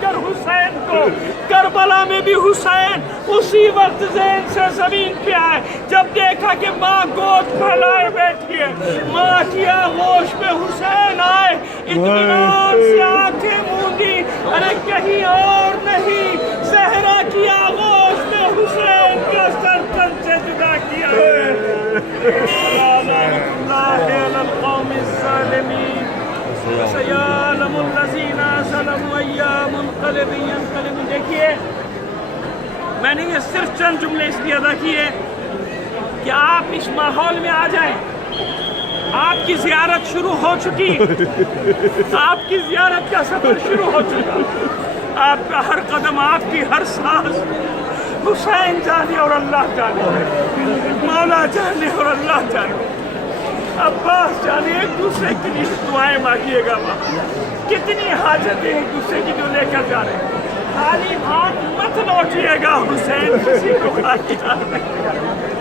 کر حسین کو، کربلا میں بھی حسین اسی وقت ذہن سے زمین پہ آئے جب دیکھا کہ ماں گود پھیلائے بیٹھی ہے، ماں کی آغوش میں حسین آئے، اطمینان سے آنکھیں موندی، ارے کہیں اور نہیں، زہرا کی آغوش میں حسین کا سر تن سے جدا کیا ہے۔ لعنت اللہ علی القوم الظالمین، سیعلم الذین ظلموا ای منقلب ینقلبون۔ دیکھیے میں نے یہ صرف چند جملے اس لیے ادا کیے کہ آپ اس ماحول میں آ جائیں۔ آپ کی زیارت شروع ہو چکی، آپ کی زیارت کا سفر شروع ہو چکا، آپ کا ہر قدم، آپ کی ہر سانس حسین جانے اور اللہ جانے، مولا جانے اور اللہ جانے، عباس جانے، ایک دوسرے کے لیے دعائیں مانگیے گا۔ کتنی حاجتیں ایک دوسرے کی جو لے کر جا رہے ہیں، خالی ہاتھ مت لوٹیے گا، حسین کسی کو خالی ہاتھ نہیں